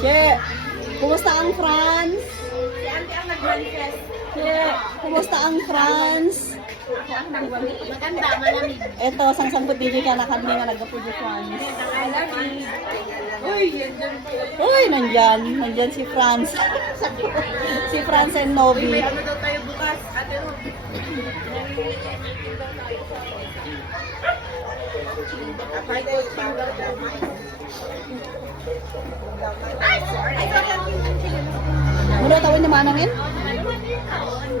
Che, kumusta ang France? Si Auntie ang nag-manifest. Che, kumusta ang France? Maganda, malamig. Ito, sang sangkot DJ ka na kami nga nagapudyo France. Uy. Uy, nandyan. Nandyan si France. si France and Novi. May ano daw tayo bukas. Ate Ro. Apay ko, Muna tawin na manangin?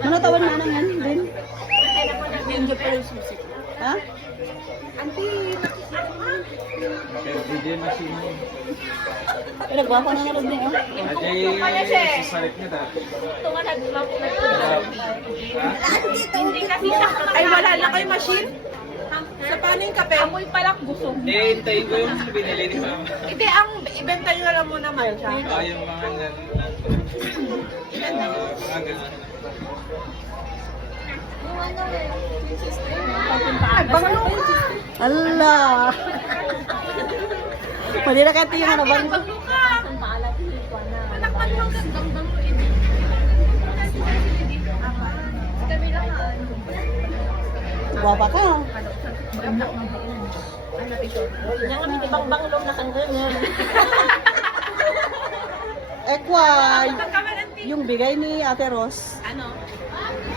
Muna tawin na manangin din. Ha? Machine. Pero gwapo na narod niya. oh. Ajay, sasalit niya dati. Hindi kasi Ay, wala na kayo machine? Sa paano yung kape? Amoy palak gusto. Eh, hintayin ko yung binili ni Mama. Hindi, ang ibenta nyo na lang muna man siya. Ah, yung mga nan... Mga ganun. Bangalo ka! Ala! Pwede na kaya tingin na. Bangalo ka! Anak man lang Gwapa ka. Yang kami tibang banglong na kang ganyan. Ekwa, yung bigay ni Ate Ros, Ano?